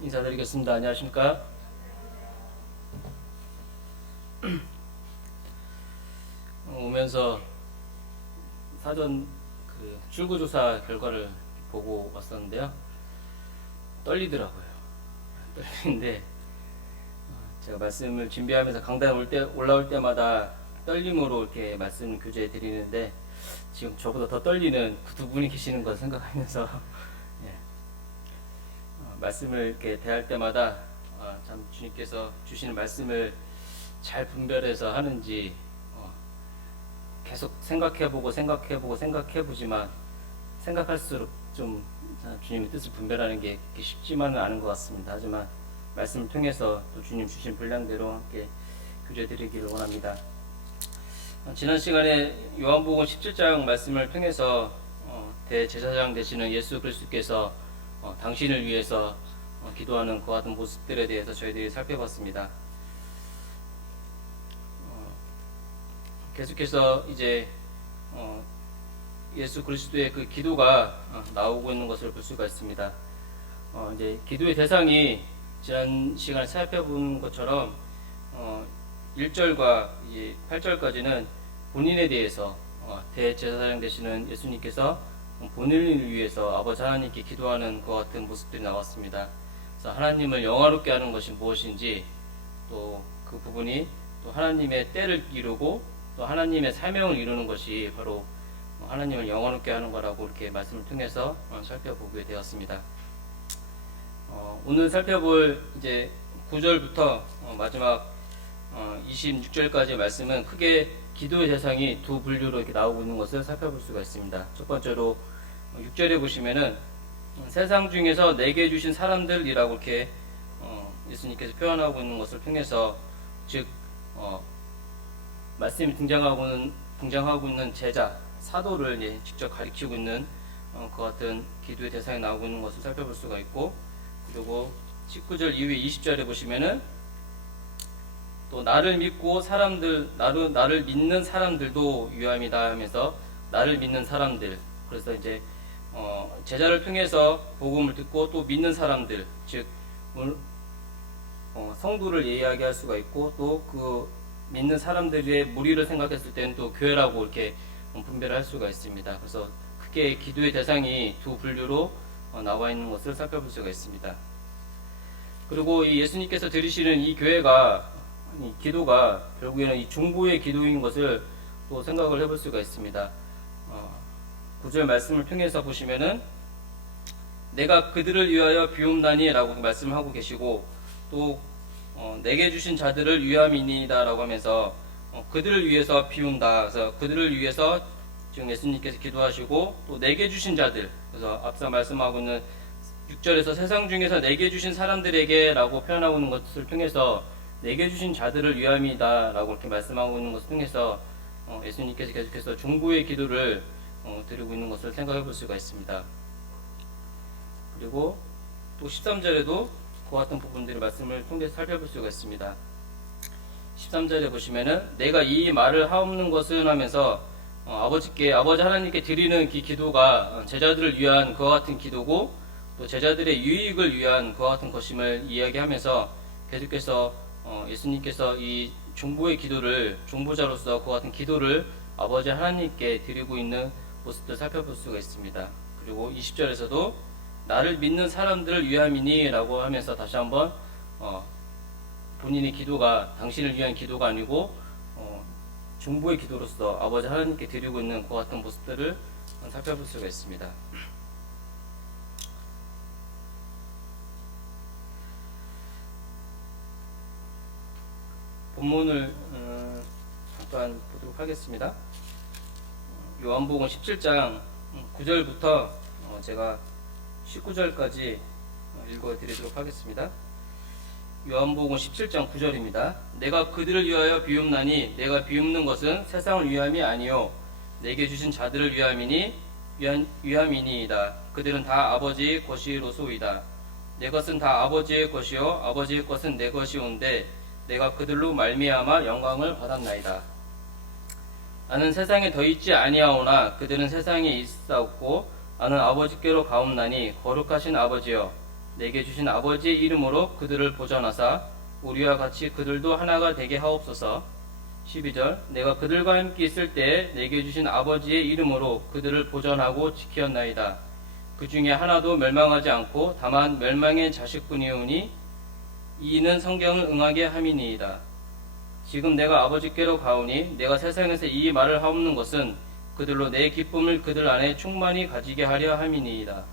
인사드리겠습니다. 안녕하십니까? 오면서 사전 출구조사 결과를 보고 왔었는데요. 떨리더라고요. 떨리는데 제가 말씀을 준비하면서 강단 올라올 때마다 떨림으로 이렇게 말씀 교제해 드리는데 지금 저보다 더 떨리는 두 분이 계시는 걸 생각하면서 예, 말씀을 이렇게 대할 때마다 참 주님께서 주시는 말씀을 잘 분별해서 하는지 계속 생각해보지만 생각할수록 좀 주님의 뜻을 분별하는 게 쉽지만은 않은 것 같습니다. 하지만 말씀을 통해서 또 주님 주신 분량대로 함께 교제드리기를 원합니다. 지난 시간에 요한복음 17장 말씀을 통해서 대제사장 되시는 예수 그리스도께서 당신을 위해서 기도하는 그와 같은 모습들에 대해서 저희들이 살펴봤습니다. 계속해서 이제 예수 그리스도의 그 기도가 나오고 있는 것을 볼 수가 있습니다. 이제 기도의 대상이 지난 시간에 살펴본 것처럼 1절과 이제 8절까지는 본인에 대해서 대제사장 되시는 예수님께서 본인을 위해서 아버지 하나님께 기도하는 그와 같은 모습들이 나왔습니다. 그래서 하나님을 영화롭게 하는 것이 무엇인지, 또 그 부분이 또 하나님의 때를 이루고 또 하나님의 사명을 이루는 것이 바로 하나님을 영화롭게 하는 거라고 이렇게 말씀을 통해서 살펴보게 되었습니다. 오늘 살펴볼 이제 9절부터 마지막 26절까지의 말씀은 크게 기도의 대상이 두 분류로 이렇게 나오고 있는 것을 살펴볼 수가 있습니다. 첫 번째로 6절에 보시면은 세상 중에서 내게 주신 사람들이라고 이렇게 예수님께서 표현하고 있는 것을 통해서, 즉 말씀이 등장하고 있는 제자, 사도를 직접 가리키고 있는 그 같은 기도의 대상이 나오고 있는 것을 살펴볼 수가 있고, 그리고 19절 이후에 20절에 보시면은 또 나를 믿고 나를 믿는 사람들도 유함이다 하면서 나를 믿는 사람들, 그래서 이제 제자를 통해서 복음을 듣고 또 믿는 사람들, 즉 성도를 이야기할 수가 있고, 또 그 믿는 사람들의 무리를 생각했을 때는 또 교회라고 이렇게 분별할 수가 있습니다. 그래서 크게 기도의 대상이 두 분류로 나와 있는 것을 살펴볼 수가 있습니다. 그리고 이 예수님께서 드리시는 이 기도가 결국에는 이 중보의 기도인 것을 또 생각을 해볼 수가 있습니다. 9절 말씀을 통해서 보시면은 내가 그들을 위하여 비움나니 라고 말씀하고 계시고, 또 내게 주신 자들을 위함이니이다 라고 하면서 그들을 위해서 비운다. 그래서 그들을 위해서 지금 예수님께서 기도하시고, 또 내게 주신 자들, 그래서 앞서 말씀하고 있는 6절에서 세상 중에서 내게 주신 사람들에게 라고 표현하고 있는 것을 통해서 내게 주신 자들을 위함이다 라고 이렇게 말씀하고 있는 것을 통해서 예수님께서 계속해서 중보의 기도를 드리고 있는 것을 생각해 볼 수가 있습니다. 그리고 또 13절에도 그와 같은 부분들의 말씀을 통해서 살펴볼 수가 있습니다. 13절에 보시면은 내가 이 말을 하옵는 것은 하면서 아버지 하나님께 드리는 이 기도가 제자들을 위한 그와 같은 기도고, 또 제자들의 유익을 위한 그와 같은 것임을 이야기하면서 계속해서 예수님께서 이 중보의 기도를, 중보자로서 그와 같은 기도를 아버지 하나님께 드리고 있는 모습도 살펴볼 수가 있습니다. 그리고 20절에서도 나를 믿는 사람들을 위함이니 라고 하면서 다시 한번 본인의 기도가 당신을 위한 기도가 아니고 중보의 기도로서 아버지 하나님께 드리고 있는 그와 같은 모습들을 살펴볼 수가 있습니다. 본문을 잠깐 보도록 하겠습니다. 요한복음 17장 9절부터 제가 19절까지 읽어드리도록 하겠습니다. 요한복음 17장 9절입니다. 내가 그들을 위하여 비움나니 내가 비움는 것은 세상을 위함이 아니요 내게 주신 자들을 위함이니이다. 그들은 다 아버지의 것이로소이다. 내 것은 다 아버지의 것이요 아버지의 것은 내 것이온데 내가 그들로 말미암아 영광을 받았나이다. 나는 세상에 더 있지 아니하오나 그들은 세상에 있사옵고 나는 아버지께로 가옵나니 거룩하신 아버지여 내게 주신 아버지의 이름으로 그들을 보전하사 우리와 같이 그들도 하나가 되게 하옵소서. 12절 내가 그들과 함께 있을 때 내게 주신 아버지의 이름으로 그들을 보전하고 지키었나이다. 그 중에 하나도 멸망하지 않고 다만 멸망의 자식뿐이오니 이는 성경을 응하게 함이니이다. 지금 내가 아버지께로 가오니 내가 세상에서 이 말을 하옵는 것은 그들로 내 기쁨을 그들 안에 충만히 가지게 하려 함이니이다.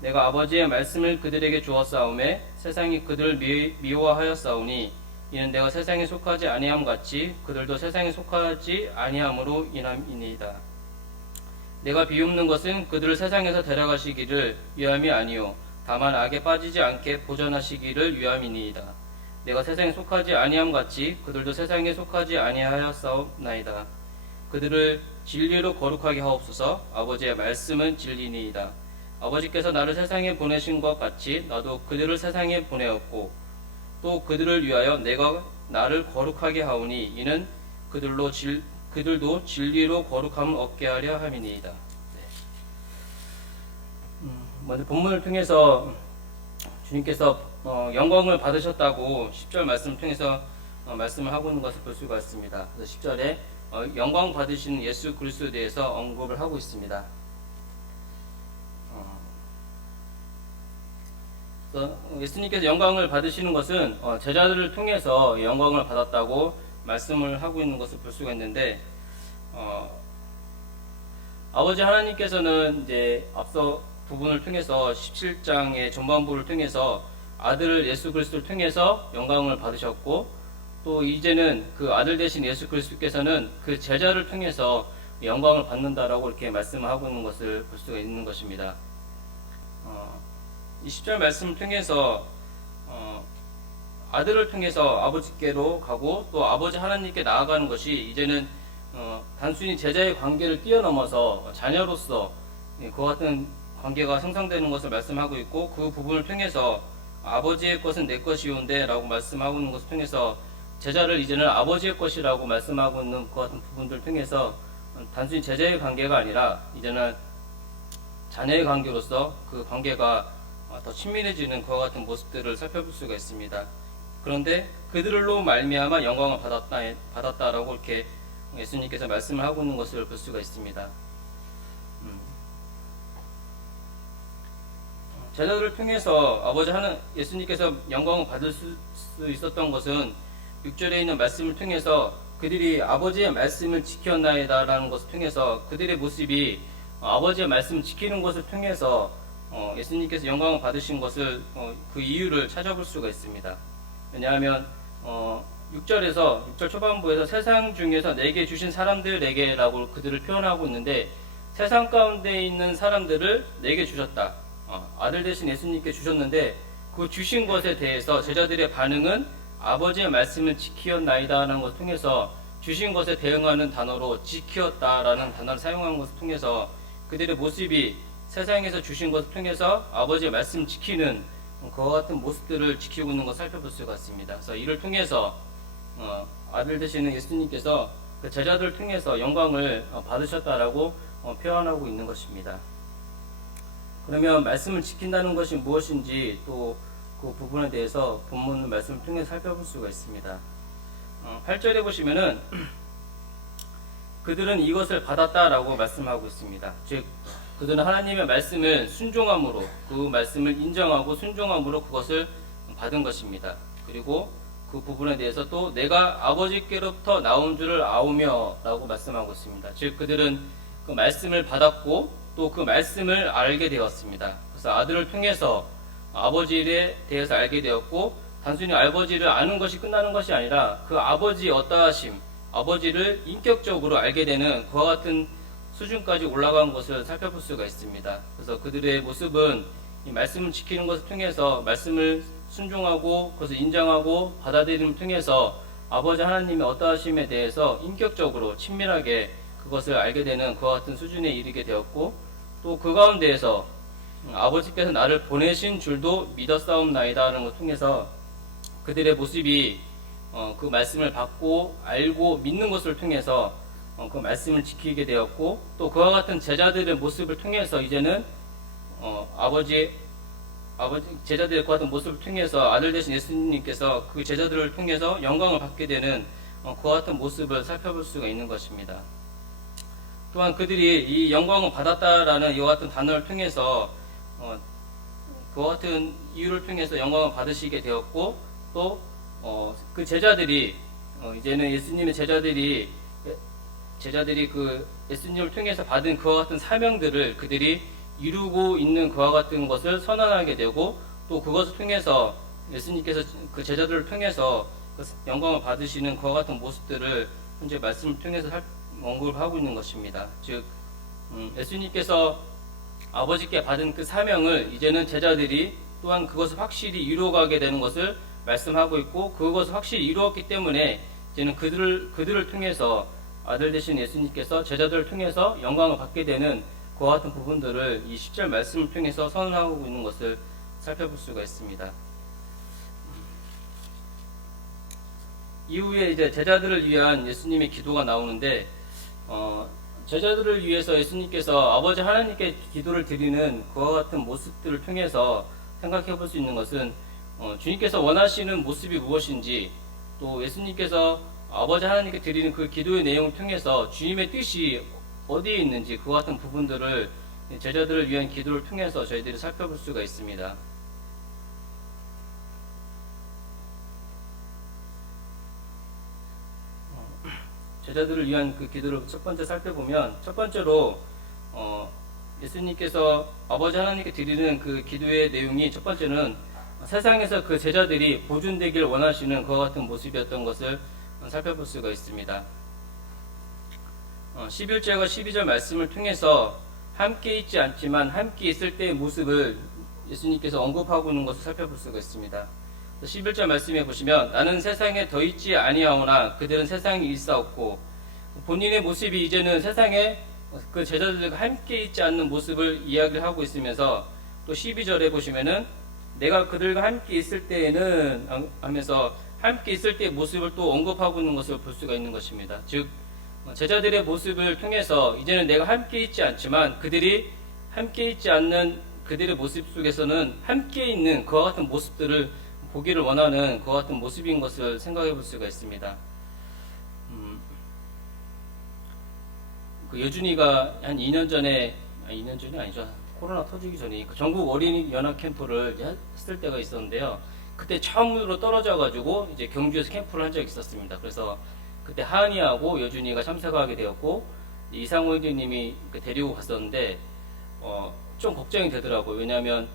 내가 아버지의 말씀을 그들에게 주었사오매 세상이 그들을 미워하였사오니 이는 내가 세상에 속하지 아니함 같이 그들도 세상에 속하지 아니함으로 인함이니이다. 내가 비웃는 것은 그들을 세상에서 데려가시기를 위함이 아니요 다만 악에 빠지지 않게 보전하시기를 위함이니이다. 내가 세상에 속하지 아니함 같이 그들도 세상에 속하지 아니하였사옵나이다. 그들을 진리로 거룩하게 하옵소서. 아버지의 말씀은 진리니이다. 아버지께서 나를 세상에 보내신 것 같이 나도 그들을 세상에 보내었고 또 그들을 위하여 내가 나를 거룩하게 하오니 이는 그들도 진리로 거룩함을 얻게 하려 함이니이다. 먼저 본문을 통해서 주님께서 영광을 받으셨다고 10절 말씀을 통해서 말씀을 하고 있는 것을 볼 수가 있습니다. 그래서 10절에 영광 받으신 예수 그리스도에 대해서 언급을 하고 있습니다. 예수님께서 영광을 받으시는 것은 제자들을 통해서 영광을 받았다고 말씀을 하고 있는 것을 볼 수가 있는데 아버지 하나님께서는 이제 앞서 부분을 통해서 17장의 전반부를 통해서 아들 예수 그리스도를 통해서 영광을 받으셨고 또 이제는 그 아들 되신 예수 그리스도께서는 그 제자를 통해서 영광을 받는다라고 이렇게 말씀을 하고 있는 것을 볼 수가 있는 것입니다. 이 10절 말씀을 통해서 아들을 통해서 아버지께로 가고 또 아버지 하나님께 나아가는 것이 이제는 단순히 제자의 관계를 뛰어넘어서 자녀로서 그와 같은 관계가 형성되는 것을 말씀하고 있고 그 부분을 통해서 아버지의 것은 내 것이온데 라고 말씀하고 있는 것을 통해서 제자를 이제는 아버지의 것이라고 말씀하고 있는 그 같은 부분들을 통해서 단순히 제자의 관계가 아니라 이제는 자녀의 관계로서 그 관계가 더 친밀해지는 그와 같은 모습들을 살펴볼 수가 있습니다. 그런데 그들로 말미암아 영광을 받았다라고 이렇게 예수님께서 말씀을 하고 있는 것을 볼 수가 있습니다. 제자들을 통해서 예수님께서 영광을 받을 수 있었던 것은 6절에 있는 말씀을 통해서 그들이 아버지의 말씀을 지켰나이다라는 것을 통해서 그들의 모습이 아버지의 말씀을 지키는 것을 통해서 예수님께서 영광을 받으신 것을 그 이유를 찾아볼 수가 있습니다. 왜냐하면 6절 초반부에서 세상 중에서 내게 주신 사람들에게라고 그들을 표현하고 있는데 세상 가운데 있는 사람들을 내게 주셨다. 아들 되신 예수님께 주셨는데 그 주신 것에 대해서 제자들의 반응은 아버지의 말씀을 지키었나이다라는 것을 통해서 주신 것에 대응하는 단어로 지키었다라는 단어를 사용한 것을 통해서 그들의 모습이 세상에서 주신 것을 통해서 아버지의 말씀을 지키는 그와 같은 모습들을 지키고 있는 것을 살펴볼 수가 있습니다. 그래서 이를 통해서 아들 되시는 예수님께서 그 제자들을 통해서 영광을 받으셨다라고 표현하고 있는 것입니다. 그러면 말씀을 지킨다는 것이 무엇인지 또 그 부분에 대해서 본문 말씀을 통해 살펴볼 수가 있습니다. 8절에 보시면은 그들은 이것을 받았다라고 말씀하고 있습니다. 즉 그들은 하나님의 말씀을 순종함으로 그 말씀을 인정하고 순종함으로 그것을 받은 것입니다. 그리고 그 부분에 대해서 또 내가 아버지께로부터 나온 줄을 아오며 라고 말씀하고 있습니다. 즉 그들은 그 말씀을 받았고 또 그 말씀을 알게 되었습니다. 그래서 아들을 통해서 아버지에 대해서 알게 되었고 단순히 아버지를 아는 것이 끝나는 것이 아니라 그 아버지의 어떠하심, 아버지를 인격적으로 알게 되는 그와 같은 수준까지 올라간 것을 살펴볼 수가 있습니다. 그래서 그들의 모습은 이 말씀을 지키는 것을 통해서 말씀을 순종하고 그것을 인정하고 받아들임을 통해서 아버지 하나님의 어떠하심에 대해서 인격적으로 친밀하게 그것을 알게 되는 그와 같은 수준에 이르게 되었고 또 그 가운데에서 아버지께서 나를 보내신 줄도 믿었사옵나이다라는 것을 통해서 그들의 모습이 그 말씀을 받고 알고 믿는 것을 통해서 그 말씀을 지키게 되었고 또 그와 같은 제자들의 모습을 통해서 이제는 아버지의 아버지 제자들의 그 같은 모습을 통해서 아들 되신 예수님께서 그 제자들을 통해서 영광을 받게 되는 그 같은 모습을 살펴볼 수가 있는 것입니다. 또한 그들이 이 영광을 받았다라는 이와 같은 단어를 통해서 그와 같은 이유를 통해서 영광을 받으시게 되었고, 또 그 제자들이 이제는 예수님의 제자들이 그 예수님을 통해서 받은 그와 같은 사명들을 그들이 이루고 있는 그와 같은 것을 선언하게 되고, 또 그것을 통해서 예수님께서 그 제자들을 통해서 그 영광을 받으시는 그와 같은 모습들을 현재 말씀을 통해서 언급을 하고 있는 것입니다. 즉 예수님께서 아버지께 받은 그 사명을 이제는 제자들이 또한 그것을 확실히 이루어가게 되는 것을 말씀하고 있고, 그것을 확실히 이루었기 때문에 이제는 그들을 통해서 아들 되신 예수님께서 제자들을 통해서 영광을 받게 되는 그와 같은 부분들을 이 10절 말씀을 통해서 선언하고 있는 것을 살펴볼 수가 있습니다. 이후에 이제 제자들을 위한 예수님의 기도가 나오는데, 제자들을 위해서 예수님께서 아버지 하나님께 기도를 드리는 그와 같은 모습들을 통해서 생각해 볼 수 있는 것은 주님께서 원하시는 모습이 무엇인지, 또 예수님께서 아버지 하나님께 드리는 그 기도의 내용을 통해서 주님의 뜻이 어디에 있는지 그 같은 부분들을 제자들을 위한 기도를 통해서 저희들이 살펴볼 수가 있습니다. 제자들을 위한 그 기도를 첫 번째 살펴보면, 첫 번째로 예수님께서 아버지 하나님께 드리는 그 기도의 내용이, 첫 번째는 세상에서 그 제자들이 보존되길 원하시는 그와 같은 모습이었던 것을 살펴볼 수가 있습니다. 11절과 12절 말씀을 통해서 함께 있지 않지만 함께 있을 때의 모습을 예수님께서 언급하고 있는 것을 살펴볼 수가 있습니다. 11절 말씀에 보시면, 나는 세상에 더 있지 아니하오나 그들은 세상에 있사옵고, 본인의 모습이 이제는 세상에 그 제자들과 함께 있지 않는 모습을 이야기를 하고 있으면서, 또 12절에 보시면은 내가 그들과 함께 있을 때에는 하면서 함께 있을 때의 모습을 또 언급하고 있는 것을 볼 수가 있는 것입니다. 즉 제자들의 모습을 통해서 이제는 내가 함께 있지 않지만 그들이 함께 있지 않는 그들의 모습 속에서는 함께 있는 그와 같은 모습들을 보기를 원하는 그와 같은 모습인 것을 생각해 볼 수가 있습니다. 그 여준이가 한 2년 전에, 2년 전이 아니죠. 코로나 터지기 전에 그 전국 어린이 연합 캠프를 했을 때가 있었는데요. 그때 처음으로 떨어져가지고 이제 경주에서 캠프를 한 적이 있었습니다. 그래서 그때 하은이하고 여준이가 참석하게 되었고, 이상호 형제님이 데리고 갔었는데 좀 걱정이 되더라고요. 왜냐하면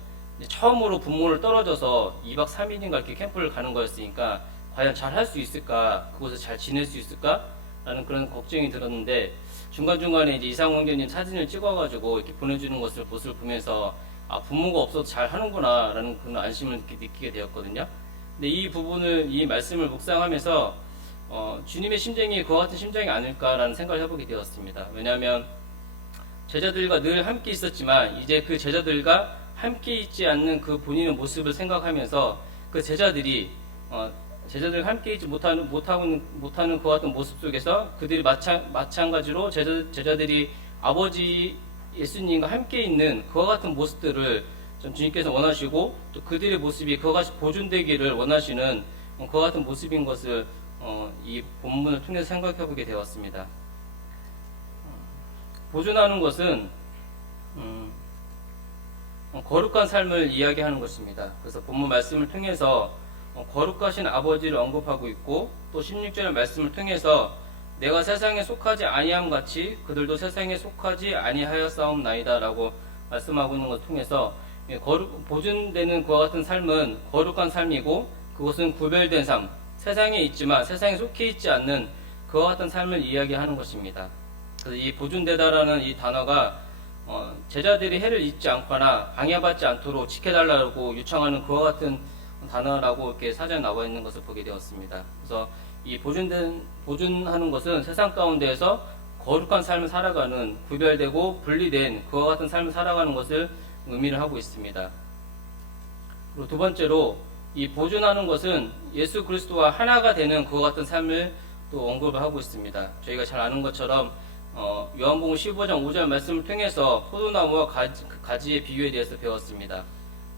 처음으로 부모를 떨어져서 2박 3일인가 이렇게 캠프를 가는 거였으니까 과연 잘 할 수 있을까, 그곳에서 잘 지낼 수 있을까 라는 그런 걱정이 들었는데, 중간중간에 이제 이상호 형제님 사진을 찍어가지고 이렇게 보내주는 것을 보면서 부모가 없어도 잘 하는구나 라는 그런 안심을 느끼게 되었거든요. 근데 이 말씀을 묵상하면서 주님의 심정이 그와 같은 심정이 아닐까라는 생각을 해보게 되었습니다. 왜냐하면 제자들과 늘 함께 있었지만 이제 그 제자들과 함께 있지 않는 그 본인의 모습을 생각하면서 그 제자들이 제자들과 함께 있지 못하는 그 같은 모습 속에서 그들이 마찬가지로 제자들이 아버지 예수님과 함께 있는 그와 같은 모습들을 좀 주님께서 원하시고, 또 그들의 모습이 그와 같이 보존되기를 원하시는 그와 같은 모습인 것을 이 본문을 통해서 생각해 보게 되었습니다. 보존하는 것은 거룩한 삶을 이야기하는 것입니다. 그래서 본문 말씀을 통해서 거룩하신 아버지를 언급하고 있고, 또 16절의 말씀을 통해서 내가 세상에 속하지 아니함 같이 그들도 세상에 속하지 아니하였사옵나이다 라고 말씀하고 있는 것을 통해서 보존되는 그와 같은 삶은 거룩한 삶이고, 그것은 구별된 삶, 세상에 있지만 세상에 속해 있지 않는 그와 같은 삶을 이야기하는 것입니다. 그래서 이 보존되다라는 이 단어가 제자들이 해를 잊지 않거나 방해받지 않도록 지켜달라고 요청하는 그와 같은 단어라고 이렇게 사전에 나와 있는 것을 보게 되었습니다. 그래서 이 보존하는 것은 세상 가운데에서 거룩한 삶을 살아가는, 구별되고 분리된 그와 같은 삶을 살아가는 것을 의미를 하고 있습니다. 그리고 두 번째로 이 보존하는 것은 예수 그리스도와 하나가 되는 그와 같은 삶을 또 언급을 하고 있습니다. 저희가 잘 아는 것처럼 요한복음 15장 5절 말씀을 통해서 포도나무와 가지의 비유에 대해서 배웠습니다.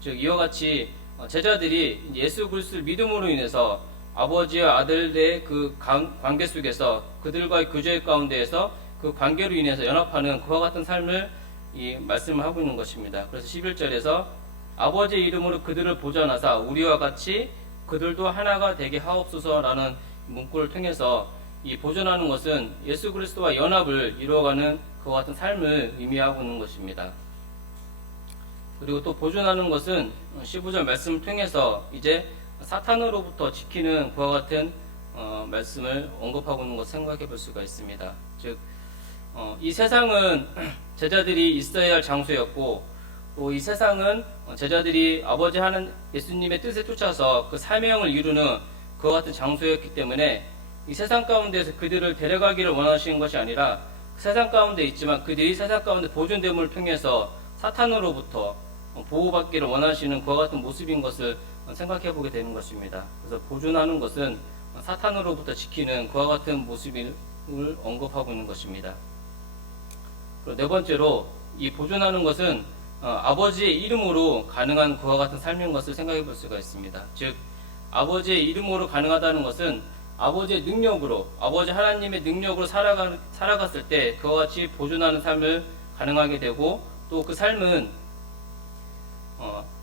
즉 이와 같이 제자들이 예수 그리스도를 믿음으로 인해서 아버지와 아들의 그 관계 속에서 그들과의 교제 가운데에서 그 관계로 인해서 연합하는 그와 같은 삶을 이 말씀을 하고 있는 것입니다. 그래서 11절에서 아버지의 이름으로 그들을 보존하사 우리와 같이 그들도 하나가 되게 하옵소서라는 문구를 통해서 이 보존하는 것은 예수 그리스도와 연합을 이루어가는 그와 같은 삶을 의미하고 있는 것입니다. 그리고 또 보존하는 것은 15절 말씀을 통해서 이제 사탄으로부터 지키는 그와 같은 말씀을 언급하고 있는 것을 생각해 볼 수가 있습니다. 즉, 이 세상은 제자들이 있어야 할 장소였고, 또 이 세상은 제자들이 아버지 하는 예수님의 뜻에 쫓아서 그 사명을 이루는 그와 같은 장소였기 때문에 이 세상 가운데에서 그들을 데려가기를 원하시는 것이 아니라 세상 가운데 있지만 그들이 세상 가운데 보존됨을 통해서 사탄으로부터 보호받기를 원하시는 그와 같은 모습인 것을 생각해 보게 되는 것입니다. 그래서 보존하는 것은 사탄으로부터 지키는 그와 같은 모습을 언급하고 있는 것입니다. 그리고 네 번째로 이 보존하는 것은 아버지의 이름으로 가능한 그와 같은 삶인 것을 생각해 볼 수가 있습니다. 즉 아버지의 이름으로 가능하다는 것은 아버지의 능력으로, 아버지 하나님의 능력으로 살아갔을 때 그와 같이 보존하는 삶을 가능하게 되고, 또 그 삶은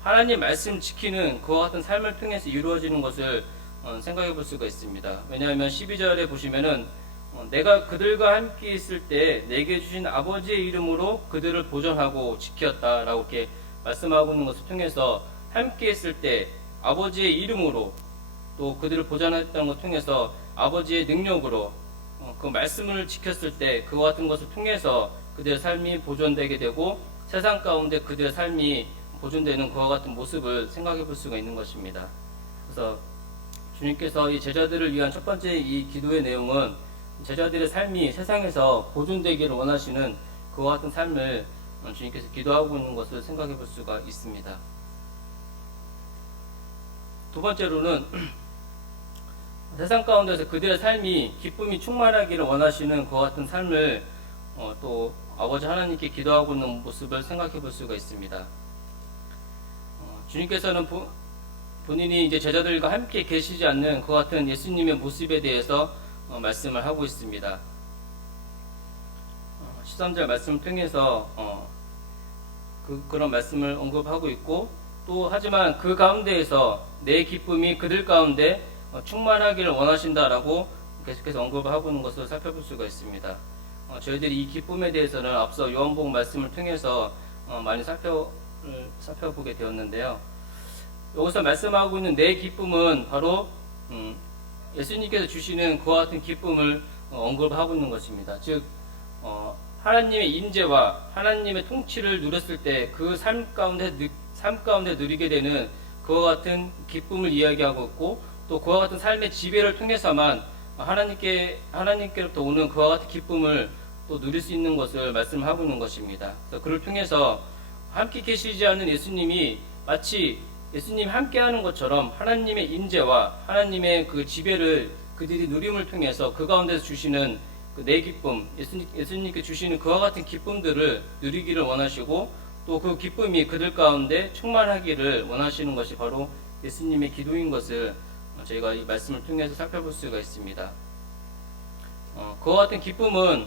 하나님 말씀 지키는 그와 같은 삶을 통해서 이루어지는 것을 생각해 볼 수가 있습니다. 왜냐하면 12절에 보시면은 내가 그들과 함께 있을 때 내게 주신 아버지의 이름으로 그들을 보존하고 지켰다라고 이렇게 말씀하고 있는 것을 통해서 함께 있을 때 아버지의 이름으로 또 그들을 보존했다는 것을 통해서 아버지의 능력으로 그 말씀을 지켰을 때 그와 같은 것을 통해서 그들의 삶이 보존되게 되고 세상 가운데 그들의 삶이 보존되는 그와 같은 모습을 생각해 볼 수가 있는 것입니다. 그래서 주님께서 이 제자들을 위한 첫 번째 이 기도의 내용은 제자들의 삶이 세상에서 보존되기를 원하시는 그와 같은 삶을 주님께서 기도하고 있는 것을 생각해 볼 수가 있습니다. 두 번째로는 세상 가운데서 그들의 삶이 기쁨이 충만하기를 원하시는 그와 같은 삶을 또 아버지 하나님께 기도하고 있는 모습을 생각해 볼 수가 있습니다. 주님께서는 본인이 이제 제자들과 함께 계시지 않는 그와 같은 예수님의 모습에 대해서 말씀을 하고 있습니다. 13절 말씀을 통해서 그런 말씀을 언급하고 있고, 또 하지만 그 가운데에서 내 기쁨이 그들 가운데 충만하기를 원하신다라고 계속해서 언급을 하고 있는 것을 살펴볼 수가 있습니다. 저희들이 이 기쁨에 대해서는 앞서 요한복음 말씀을 통해서 많이 살펴보게 되었는데요. 여기서 말씀하고 있는 내 기쁨은 바로 예수님께서 주시는 그와 같은 기쁨을 언급하고 있는 것입니다. 즉 하나님의 인재와 하나님의 통치를 누렸을 때 그 삶 가운데 누리게 되는 그와 같은 기쁨을 이야기하고 있고, 또 그와 같은 삶의 지배를 통해서만 하나님께로부터 오는 그와 같은 기쁨을 또 누릴 수 있는 것을 말씀하고 있는 것입니다. 그래서 그를 통해서 함께 계시지 않는 예수님이 마치 예수님이 함께하는 것처럼 하나님의 인재와 하나님의 그 지배를 그들이 누림을 통해서 그 가운데서 주시는 그 내 기쁨, 예수님께 주시는 그와 같은 기쁨들을 누리기를 원하시고, 또 그 기쁨이 그들 가운데 충만하기를 원하시는 것이 바로 예수님의 기도인 것을 저희가 이 말씀을 통해서 살펴볼 수가 있습니다. 그와 같은 기쁨은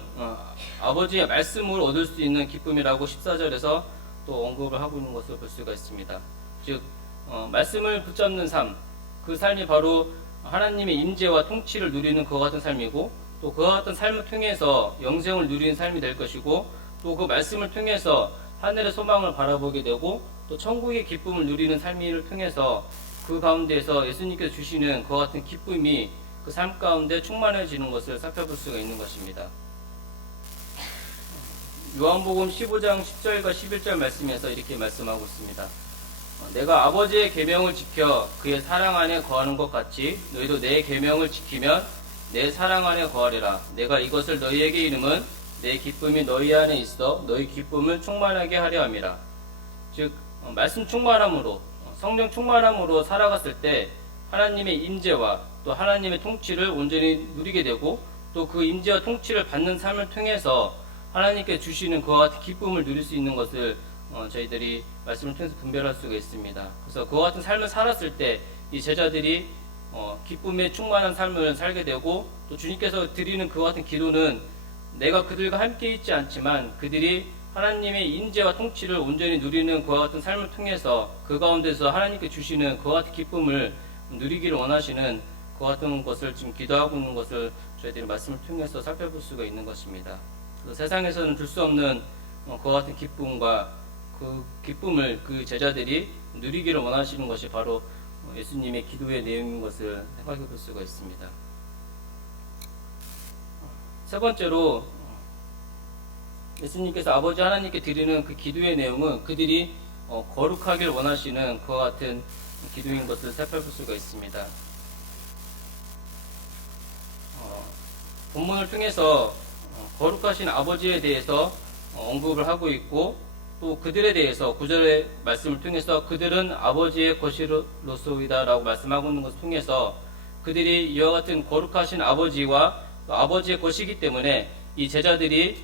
아버지의 말씀으로 얻을 수 있는 기쁨이라고 14절에서 또 언급을 하고 있는 것을 볼 수가 있습니다. 즉 말씀을 붙잡는 삶, 그 삶이 바로 하나님의 인재와 통치를 누리는 그와 같은 삶이고, 또 그와 같은 삶을 통해서 영생을 누리는 삶이 될 것이고, 또 그 말씀을 통해서 하늘의 소망을 바라보게 되고, 또 천국의 기쁨을 누리는 삶을 통해서 그 가운데에서 예수님께서 주시는 그와 같은 기쁨이 그 삶 가운데 충만해지는 것을 살펴볼 수가 있는 것입니다. 요한복음 15장 10절과 11절 말씀에서 이렇게 말씀하고 있습니다. 내가 아버지의 계명을 지켜 그의 사랑 안에 거하는 것 같이 너희도 내 계명을 지키면 내 사랑 안에 거하리라. 내가 이것을 너희에게 이름은 내 기쁨이 너희 안에 있어 너희 기쁨을 충만하게 하려 함이라. 즉 말씀 충만함으로, 성령 충만함으로 살아갔을 때 하나님의 임재와 또 하나님의 통치를 온전히 누리게 되고, 또 그 임재와 통치를 받는 삶을 통해서 하나님께 주시는 그와 같은 기쁨을 누릴 수 있는 것을 저희들이 말씀을 통해서 분별할 수가 있습니다. 그래서 그와 같은 삶을 살았을 때 이 제자들이 기쁨에 충만한 삶을 살게 되고, 또 주님께서 드리는 그와 같은 기도는 내가 그들과 함께 있지 않지만 그들이 하나님의 인재와 통치를 온전히 누리는 그와 같은 삶을 통해서 그 가운데서 하나님께 주시는 그와 같은 기쁨을 누리기를 원하시는 그와 같은 것을 지금 기도하고 있는 것을 저희들이 말씀을 통해서 살펴볼 수가 있는 것입니다. 그래서 세상에서는 줄 수 없는 그와 같은 기쁨과 그 기쁨을 그 제자들이 누리기를 원하시는 것이 바로 예수님의 기도의 내용인 것을 생각해 볼 수가 있습니다. 세 번째로 예수님께서 아버지 하나님께 드리는 그 기도의 내용은 그들이 거룩하길 원하시는 그와 같은 기도인 것을 살펴볼 수가 있습니다. 본문을 통해서 거룩하신 아버지에 대해서 언급을 하고 있고, 또 그들에 대해서 구절의 말씀을 통해서 그들은 아버지의 것이로소이다 라고 말씀하고 있는 것을 통해서 그들이 이와 같은 거룩하신 아버지와 아버지의 것이기 때문에 이 제자들이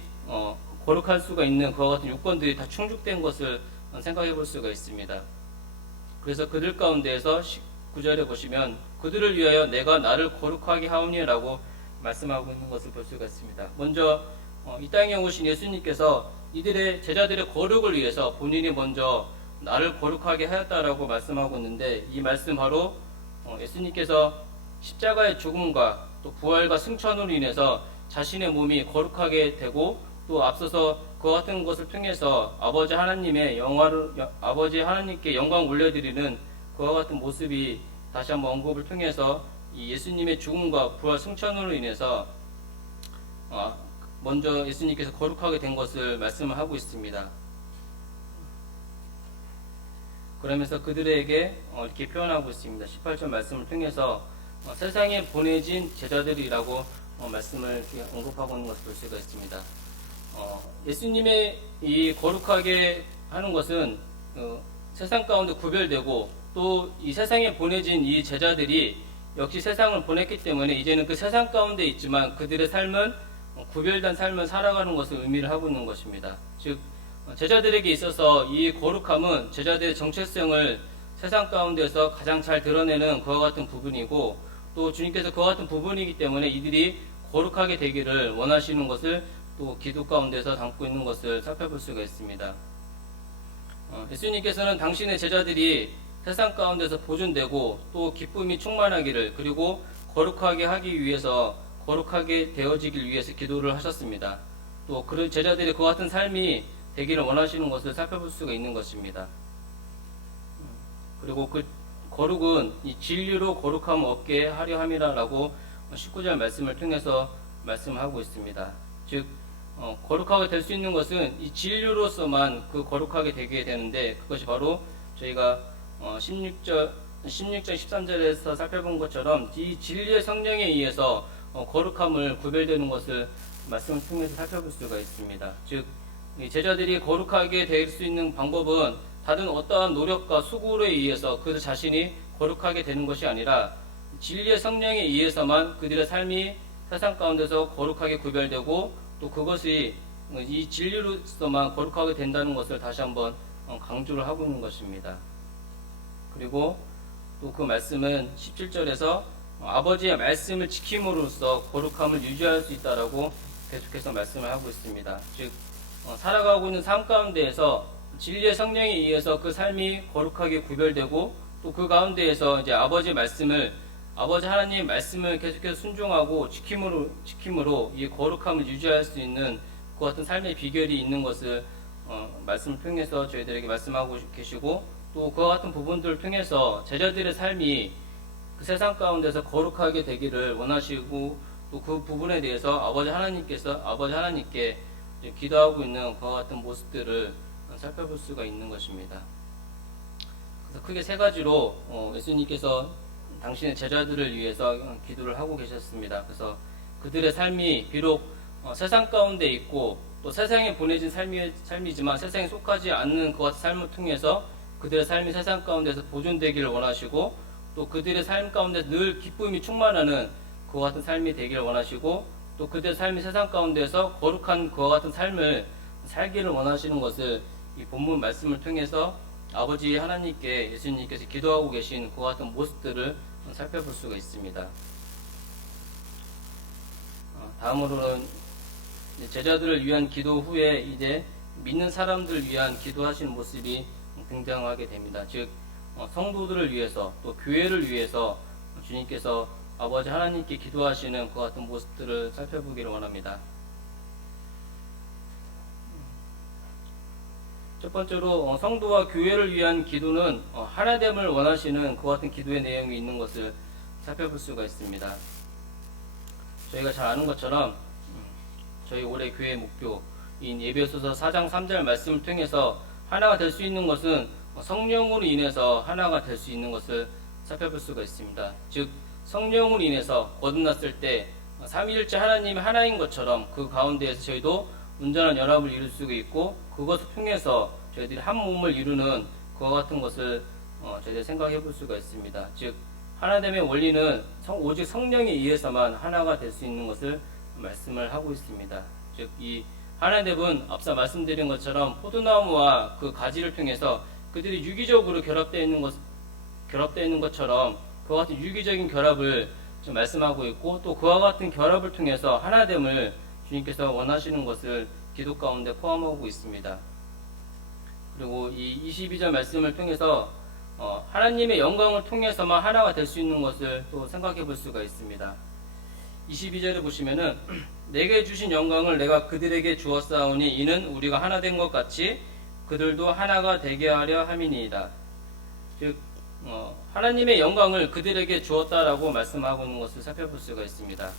거룩할 수가 있는 그와 같은 요건들이 다 충족된 것을 생각해 볼 수가 있습니다. 그래서 그들 가운데에서 19절에 보시면 그들을 위하여 내가 나를 거룩하게 하오니 라고 말씀하고 있는 것을 볼 수가 있습니다. 먼저 이 땅에 오신 예수님께서 이들의 제자들의 거룩을 위해서 본인이 먼저 나를 거룩하게 하였다라고 말씀하고 있는데, 이 말씀 바로 예수님께서 십자가의 죽음과 또 부활과 승천으로 인해서 자신의 몸이 거룩하게 되고, 또 앞서서 그와 같은 것을 통해서 아버지 하나님께 영광 올려드리는 그와 같은 모습이 다시 한번 언급을 통해서 이 예수님의 죽음과 부활 승천으로 인해서 먼저 예수님께서 거룩하게 된 것을 말씀을 하고 있습니다. 그러면서 그들에게 이렇게 표현하고 있습니다. 18절 말씀을 통해서 세상에 보내진 제자들이라고 말씀을 언급하고 있는 것을 볼 수가 있습니다. 예수님의 이 거룩하게 하는 것은 세상 가운데 구별되고, 또 이 세상에 보내진 이 제자들이 역시 세상을 보냈기 때문에 이제는 그 세상 가운데 있지만 그들의 삶은 구별된 삶을 살아가는 것을 의미를 하고 있는 것입니다. 즉 제자들에게 있어서 이 거룩함은 제자들의 정체성을 세상 가운데서 가장 잘 드러내는 그와 같은 부분이고, 또 주님께서 그와 같은 부분이기 때문에 이들이 거룩하게 되기를 원하시는 것을 또 기도 가운데서 담고 있는 것을 살펴볼 수가 있습니다. 예수님께서는 당신의 제자들이 세상 가운데서 보존되고 또 기쁨이 충만하기를, 그리고 거룩하게 하기 위해서, 거룩하게 되어지길 위해서 기도를 하셨습니다. 또 그 제자들이 그와 같은 삶이 되기를 원하시는 것을 살펴볼 수가 있는 것입니다. 그리고 그 거룩은 이 진리로 거룩함 얻게 하려 함이라라고 19절 말씀을 통해서 말씀하고 있습니다. 즉 거룩하게 될 수 있는 것은 이 진리로서만 그 거룩하게 되게 되는데, 그것이 바로 저희가 16절 13절에서 살펴본 것처럼 이 진리의 성령에 의해서 거룩함을 구별되는 것을 말씀을 통해서 살펴볼 수가 있습니다. 즉 제자들이 거룩하게 될 수 있는 방법은 다른 어떠한 노력과 수고에 의해서 그들 자신이 거룩하게 되는 것이 아니라 진리의 성령에 의해서만 그들의 삶이 세상 가운데서 거룩하게 구별되고, 또 그것이 이 진리로서만 거룩하게 된다는 것을 다시 한번 강조를 하고 있는 것입니다. 그리고 또 그 말씀은 17절에서 아버지의 말씀을 지킴으로써 거룩함을 유지할 수 있다라고 계속해서 말씀을 하고 있습니다. 즉 살아가고 있는 삶 가운데에서 진리의 성령에 의해서 그 삶이 거룩하게 구별되고, 또 그 가운데에서 이제 아버지 하나님의 말씀을 계속해서 순종하고 지킴으로 이 거룩함을 유지할 수 있는 그 같은 삶의 비결이 있는 것을 말씀을 통해서 저희들에게 말씀하고 계시고, 또 그와 같은 부분들을 통해서 제자들의 삶이 그 세상 가운데서 거룩하게 되기를 원하시고, 또 그 부분에 대해서 아버지 하나님께 기도하고 있는 그와 같은 모습들을 살펴볼 수가 있는 것입니다. 그래서 크게 세 가지로 예수님께서 당신의 제자들을 위해서 기도를 하고 계셨습니다. 그래서 그들의 삶이 비록 세상 가운데 있고, 또 세상에 보내진 삶이지만 세상에 속하지 않는 그 같은 삶을 통해서 그들의 삶이 세상 가운데서 보존되기를 원하시고, 또 그들의 삶 가운데 늘 기쁨이 충만하는 그와 같은 삶이 되기를 원하시고, 또 그들의 삶이 세상 가운데서 거룩한 그와 같은 삶을 살기를 원하시는 것을 이 본문 말씀을 통해서 아버지 하나님께 예수님께서 기도하고 계신 그와 같은 모습들을 살펴볼 수가 있습니다. 다음으로는 제자들을 위한 기도 후에 이제 믿는 사람들을 위한 기도하시는 모습이 등장하게 됩니다. 즉 성도들을 위해서 또 교회를 위해서 주님께서 아버지 하나님께 기도하시는 그와 같은 모습들을 살펴보기를 원합니다. 첫 번째로 성도와 교회를 위한 기도는 하나됨을 원하시는 그와 같은 기도의 내용이 있는 것을 살펴볼 수가 있습니다. 저희가 잘 아는 것처럼 저희 올해 교회 목표인 에베소서 4장 3절 말씀을 통해서 하나가 될 수 있는 것은 성령으로 인해서 하나가 될 수 있는 것을 살펴볼 수가 있습니다. 즉 성령으로 인해서 거듭났을 때 삼위일체 하나님이 하나인 것처럼 그 가운데에서 저희도 온전한 연합을 이룰 수가 있고 그것을 통해서 저희들이 한 몸을 이루는 그와 같은 것을 저희들이 생각해 볼 수가 있습니다. 즉 하나됨의 원리는 오직 성령에 의해서만 하나가 될 수 있는 것을 말씀을 하고 있습니다. 즉 이 하나됨은 앞서 말씀드린 것처럼 포도나무와 그 가지를 통해서 그들이 유기적으로 결합되어 있는 것처럼 그와 같은 유기적인 결합을 좀 말씀하고 있고 또 그와 같은 결합을 통해서 하나됨을 주님께서 원하시는 것을 기도 가운데 포함하고 있습니다. 그리고 이 22절 말씀을 통해서 하나님의 영광을 통해서만 하나가 될 수 있는 것을 또 생각해 볼 수가 있습니다. 22절에 보시면은 내게 주신 영광을 내가 그들에게 주었사오니 이는 우리가 하나 된 것 같이 그들도 하나가 되게 하려 함이니이다. 즉 하나님의 영광을 그들에게 주었다라고 말씀하고 있는 것을 살펴볼 수가 있습니다.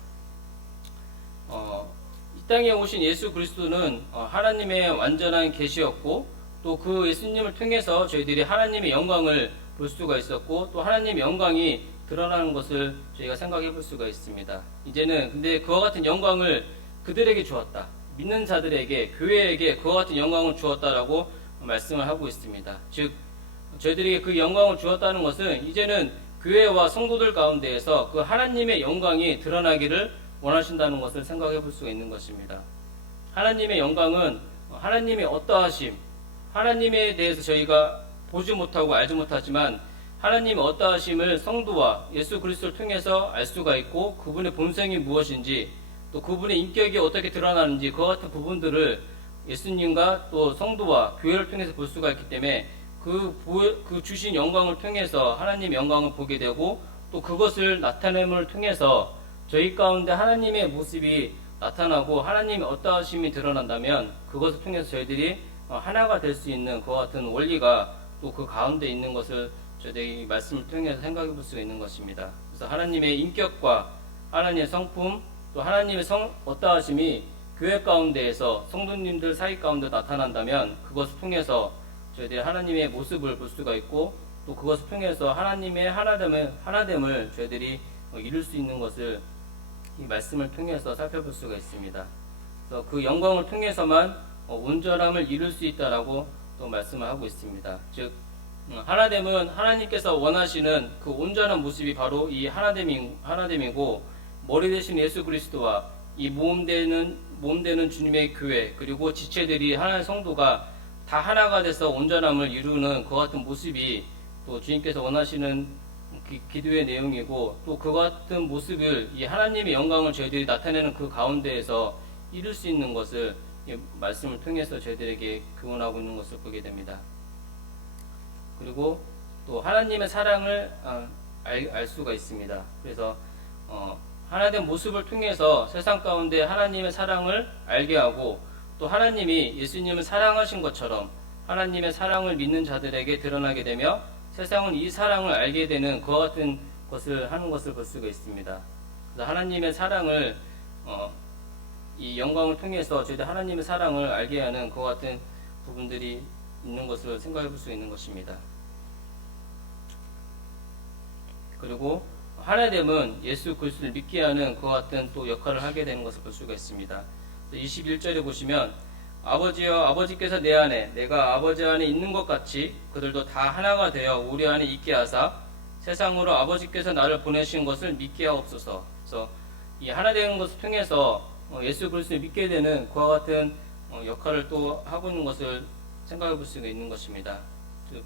이 땅에 오신 예수 그리스도는 하나님의 완전한 계시였고 또 그 예수님을 통해서 저희들이 하나님의 영광을 볼 수가 있었고 또 하나님의 영광이 드러나는 것을 저희가 생각해 볼 수가 있습니다. 이제는 근데 그와 같은 영광을 그들에게 주었다. 믿는 자들에게 교회에게 그와 같은 영광을 주었다라고 말씀을 하고 있습니다. 즉 저희들에게 그 영광을 주었다는 것은 이제는 교회와 성도들 가운데에서 그 하나님의 영광이 드러나기를 원하신다는 것을 생각해 볼 수가 있는 것입니다. 하나님의 영광은 하나님의 어떠하심, 하나님에 대해서 저희가 보지 못하고 알지 못하지만 하나님의 어떠하심을 성도와 예수 그리스도를 통해서 알 수가 있고 그분의 본성이 무엇인지 또 그분의 인격이 어떻게 드러나는지 그와 같은 부분들을 예수님과 또 성도와 교회를 통해서 볼 수가 있기 때문에 그 주신 영광을 통해서 하나님의 영광을 보게 되고 또 그것을 나타냄을 통해서 저희 가운데 하나님의 모습이 나타나고 하나님의 어떠하심이 드러난다면 그것을 통해서 저희들이 하나가 될 수 있는 그와 같은 원리가 또 그 가운데 있는 것을 저희들이 말씀을 통해서 생각해 볼 수가 있는 것입니다. 그래서 하나님의 인격과 하나님의 성품 또 하나님의 어떠하심이 교회 가운데에서 성도님들 사이 가운데 나타난다면 그것을 통해서 저희들이 하나님의 모습을 볼 수가 있고 또 그것을 통해서 하나님의 하나됨을 저희들이 이룰 수 있는 것을 이 말씀을 통해서 살펴볼 수가 있습니다. 그래서 그 영광을 통해서만 온전함을 이룰 수 있다라고 또 말씀을 하고 있습니다. 즉 하나됨은 하나님께서 원하시는 그 온전한 모습이 바로 이 하나됨이고 머리 대신 예수 그리스도와 이 몸 되는 주님의 교회 그리고 지체들이 하나의 성도가 다 하나가 돼서 온전함을 이루는 그 같은 모습이 또 주님께서 원하시는 기도의 내용이고 또 그 같은 모습을 이 하나님의 영광을 저희들이 나타내는 그 가운데에서 이룰 수 있는 것을 이 말씀을 통해서 저희들에게 교훈하고 있는 것을 보게 됩니다. 그리고 또 하나님의 사랑을 알 수가 있습니다. 그래서 하나된 모습을 통해서 세상 가운데 하나님의 사랑을 알게 하고 또 하나님이 예수님을 사랑하신 것처럼 하나님의 사랑을 믿는 자들에게 드러나게 되며 세상은 이 사랑을 알게 되는 그와 같은 것을 하는 것을 볼 수가 있습니다. 그래서 하나님의 사랑을 이 영광을 통해서 저희들 하나님의 사랑을 알게 하는 그와 같은 부분들이 있는 것을 생각해 볼 수 있는 것입니다. 그리고 하나됨은 예수 그리스도를 믿게 하는 그와 같은 또 역할을 하게 되는 것을 볼 수가 있습니다. 21절에 보시면 아버지여 아버지께서 내 안에 내가 아버지 안에 있는 것 같이 그들도 다 하나가 되어 우리 안에 있게 하사 세상으로 아버지께서 나를 보내신 것을 믿게 하옵소서. 그래서 이 하나 되는 것을 통해서 예수 그리스도를 믿게 되는 그와 같은 역할을 또 하고 있는 것을 생각해 볼 수가 있는 것입니다. 즉,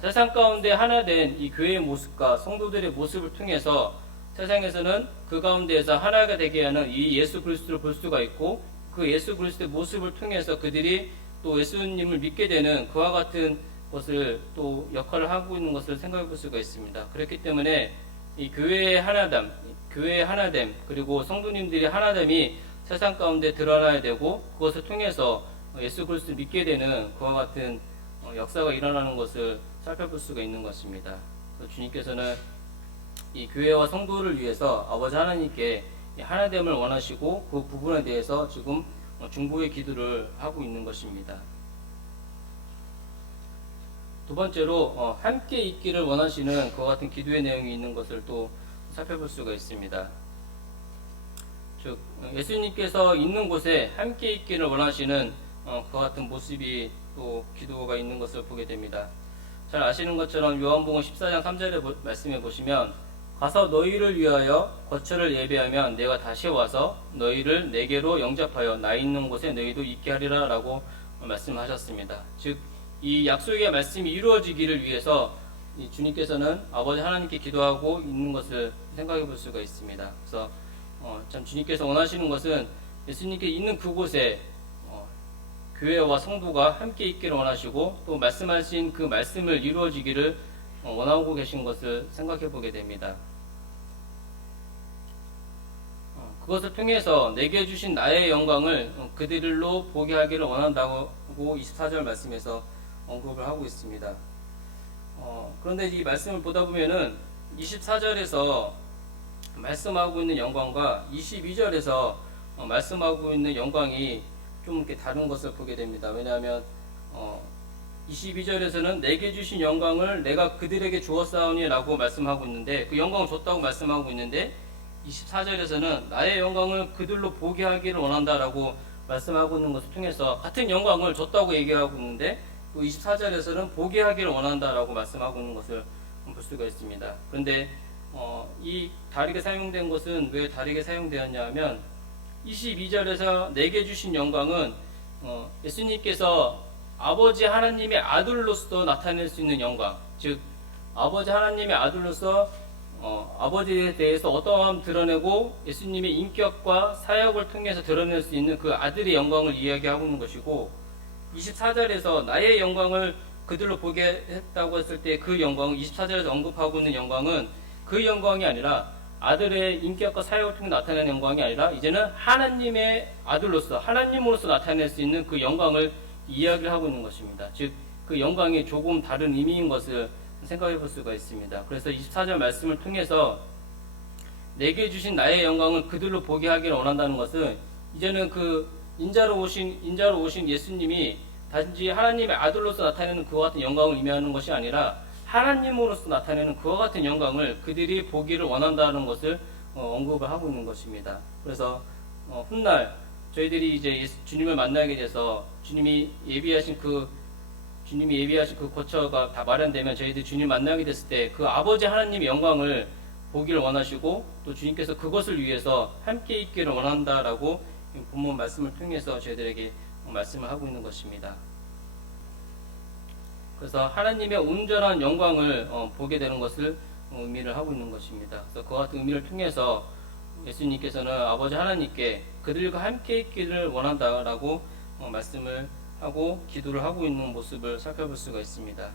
세상 가운데 하나 된 이 교회의 모습과 성도들의 모습을 통해서 세상에서는 그 가운데에서 하나가 되게 하는 이 예수 그리스도를 볼 수가 있고, 그 예수 그리스도의 모습을 통해서 그들이 또 예수님을 믿게 되는 그와 같은 것을 또 역할을 하고 있는 것을 생각해 볼 수가 있습니다. 그렇기 때문에 이 교회의 하나됨, 그리고 성도님들의 하나됨이 세상 가운데 드러나야 되고, 그것을 통해서 예수 그리스도를 믿게 되는 그와 같은 역사가 일어나는 것을 살펴볼 수가 있는 것입니다. 주님께서는 이 교회와 성도를 위해서 아버지 하나님께 하나됨을 원하시고, 그 부분에 대해서 지금 중보의 기도를 하고 있는 것입니다. 두 번째로 함께 있기를 원하시는 그와 같은 기도의 내용이 있는 것을 또 살펴볼 수가 있습니다. 즉, 예수님께서 있는 곳에 함께 있기를 원하시는 그와 같은 모습이 또 기도가 있는 것을 보게 됩니다. 잘 아시는 것처럼 요한복음 14장 3절의 말씀에 보시면, 가서 너희를 위하여 거처를 예배하면 내가 다시 와서 너희를 내게로 영접하여 나 있는 곳에 너희도 있게 하리라 라고 말씀하셨습니다. 즉, 이 약속의 말씀이 이루어지기를 위해서 주님께서는 아버지 하나님께 기도하고 있는 것을 생각해 볼 수가 있습니다. 그래서 참 주님께서 원하시는 것은 예수님께 있는 그곳에 교회와 성도가 함께 있기를 원하시고, 또 말씀하신 그 말씀을 이루어지기를 원하고 계신 것을 생각해 보게 됩니다. 그것을 통해서 내게 주신 나의 영광을 그들로 보게 하기를 원한다고 24절 말씀에서 언급을 하고 있습니다. 그런데 이 말씀을 보다 보면은 24절에서 말씀하고 있는 영광과 22절에서 말씀하고 있는 영광이 좀 이렇게 다른 것을 보게 됩니다. 왜냐하면 22절에서는 내게 주신 영광을 내가 그들에게 주었사오니 라고 말씀하고 있는데, 그 영광을 줬다고 말씀하고 있는데, 24절에서는 나의 영광을 그들로 보게 하기를 원한다라고 말씀하고 있는 것을 통해서 같은 영광을 줬다고 얘기하고 있는데, 또 24절에서는 보게 하기를 원한다라고 말씀하고 있는 것을 볼 수가 있습니다. 그런데 이 다르게 사용된 것은 왜 다르게 사용되었냐 하면, 22절에서 내게 주신 영광은 예수님께서 아버지 하나님의 아들로서 나타낼 수 있는 영광, 즉 아버지 하나님의 아들로서 아버지에 대해서 어떠함 드러내고 예수님의 인격과 사역을 통해서 드러낼 수 있는 그 아들의 영광을 이야기하고 있는 것이고, 24절에서 나의 영광을 그들로 보게 했다고 했을 때 그 영광은 24절에서 언급하고 있는 영광은 그 영광이 아니라 아들의 인격과 사역을 통해 나타내는 영광이 아니라 이제는 하나님의 아들로서 하나님으로서 나타낼 수 있는 그 영광을 이야기를 하고 있는 것입니다. 즉, 그 영광이 조금 다른 의미인 것을 생각해 볼 수가 있습니다. 그래서 24절 말씀을 통해서 내게 주신 나의 영광을 그들로 보게 하기를 원한다는 것은, 이제는 그 인자로 오신 예수님이 단지 하나님의 아들로서 나타내는 그와 같은 영광을 의미하는 것이 아니라 하나님으로서 나타내는 그와 같은 영광을 그들이 보기를 원한다는 것을 언급을 하고 있는 것입니다. 그래서 훗날 저희들이 이제 주님을 만나게 돼서 주님이 예비하신 그 거처가 다 마련되면 저희들이 주님 만나게 됐을 때 그 아버지 하나님의 영광을 보기를 원하시고, 또 주님께서 그것을 위해서 함께 있기를 원한다라고 본문 말씀을 통해서 저희들에게 말씀을 하고 있는 것입니다. 그래서 하나님의 온전한 영광을 보게 되는 것을 의미를 하고 있는 것입니다. 그래서 그와 같은 의미를 통해서 예수님께서는 아버지 하나님께 그들과 함께 있기를 원한다라고 말씀을 하고 기도를 하고 있는 모습을 살펴볼 수가 있습니다.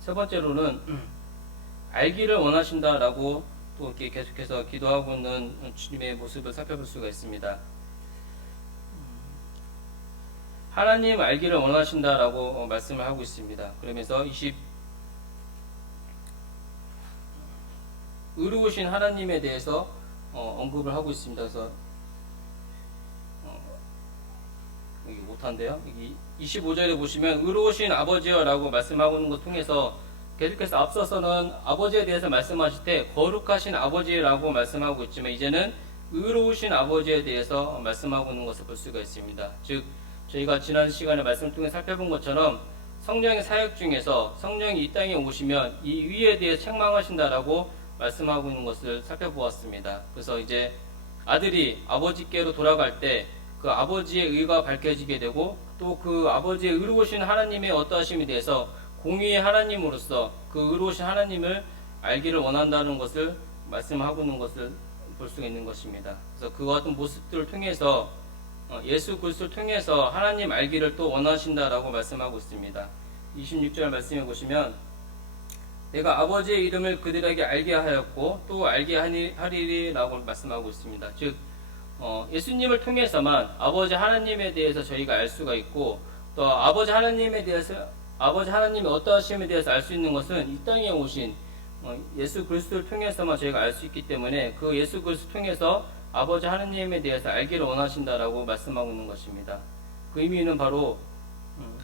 세 번째로는 알기를 원하신다라고 또 이렇게 계속해서 기도하고 있는 주님의 모습을 살펴볼 수가 있습니다. 하나님 알기를 원하신다라고 말씀을 하고 있습니다. 그러면서 의로우신 하나님에 대해서 언급을 하고 있습니다. 그래서 여기 못한데요. 여기 25절에 보시면 의로우신 아버지여라고 말씀하고 있는 것 통해서 계속해서 앞서서는 아버지에 대해서 말씀하실 때 거룩하신 아버지라고 말씀하고 있지만, 이제는 의로우신 아버지에 대해서 말씀하고 있는 것을 볼 수가 있습니다. 즉, 저희가 지난 시간에 말씀을 통해 살펴본 것처럼 성령의 사역 중에서 성령이 이 땅에 오시면 이 위에 대해 책망하신다라고 말씀하고 있는 것을 살펴보았습니다. 그래서 이제 아들이 아버지께로 돌아갈 때 그 아버지의 의가 밝혀지게 되고 또 그 아버지의 의로우신 하나님의 어떠하심에 대해서 공의의 하나님으로서 그 의로우신 하나님을 알기를 원한다는 것을 말씀하고 있는 것을 볼 수가 있는 것입니다. 그래서 그와 같은 모습들을 통해서 예수 그리스도를 통해서 하나님 알기를 또 원하신다라고 말씀하고 있습니다. 26절 말씀해 보시면 내가 아버지의 이름을 그들에게 알게 하였고 또 알게 하리라고 말씀하고 있습니다. 즉 예수님을 통해서만 아버지 하나님에 대해서 저희가 알 수가 있고 또 아버지 하나님의 어떠하심에 대해서 알 수 있는 것은 이 땅에 오신 예수 그리스도를 통해서만 저희가 알 수 있기 때문에 그 예수 그리스도를 통해서 아버지 하나님에 대해서 알기를 원하신다라고 말씀하고 있는 것입니다. 그 의미는 바로